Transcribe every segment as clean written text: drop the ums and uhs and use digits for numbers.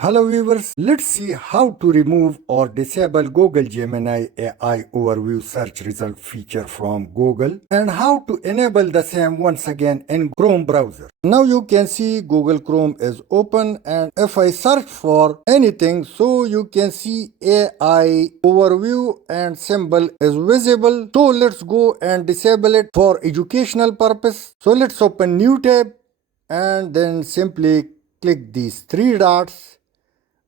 Hello viewers, let's see how to remove or disable Google Gemini AI overview search result feature from Google and how to enable the same once again in Chrome browser. Now you can see Google Chrome is open, and if I search for anything, so you can see AI overview and symbol is visible. So let's go and disable it for educational purpose. So let's open new tab and then simply click these three dots.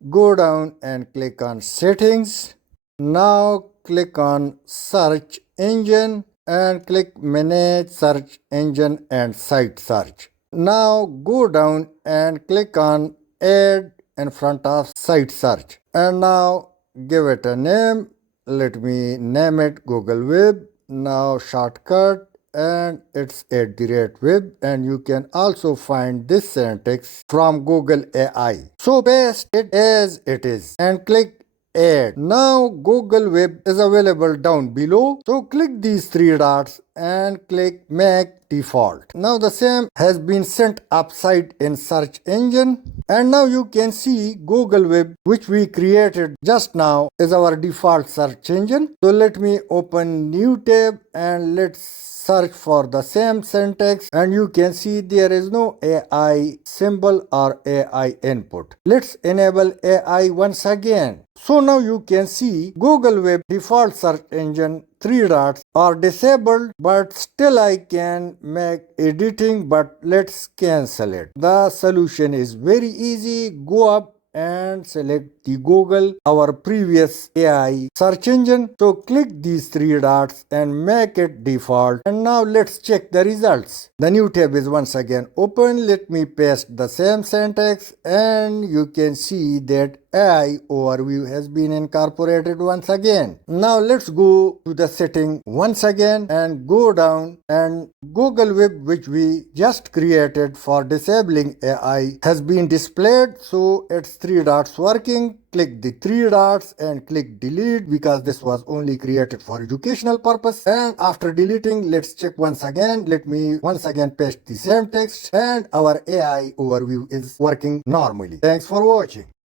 Go down and click on settings. Now click on search engine and click manage search engine and site search. Now go down and click on add in front of site search and now give it a name. Let me name it Google Web. Now shortcut and it's @web, and you can also find this syntax from Google AI. So paste it as it is and click add. Now Google Web is available down below. So click these three dots and click make default. Now the same has been sent upside in search engine, and now you can see Google Web, which we created just now, is our default search engine. So let me open new tab and let's search for the same syntax, and you can see there is no AI symbol or AI input. Let's enable AI once again. So now you can see Google Web default search engine three dots are disabled, but still I can make editing, but let's cancel it. The solution is very easy. Go up and select the Google, our previous AI search engine. So click these three dots and make it default. And now let's check the results. The new tab is once again open. Let me paste the same syntax and you can see that AI overview has been incorporated once again. Now let's go to the setting once again and go down, and Google Web, which we just created for disabling AI, has been displayed. So it's three dots working. Click the three dots and click delete because this was only created for educational purpose. And after deleting, let's check once again. Let me once again paste the same text and our AI overview is working normally. Thanks for watching.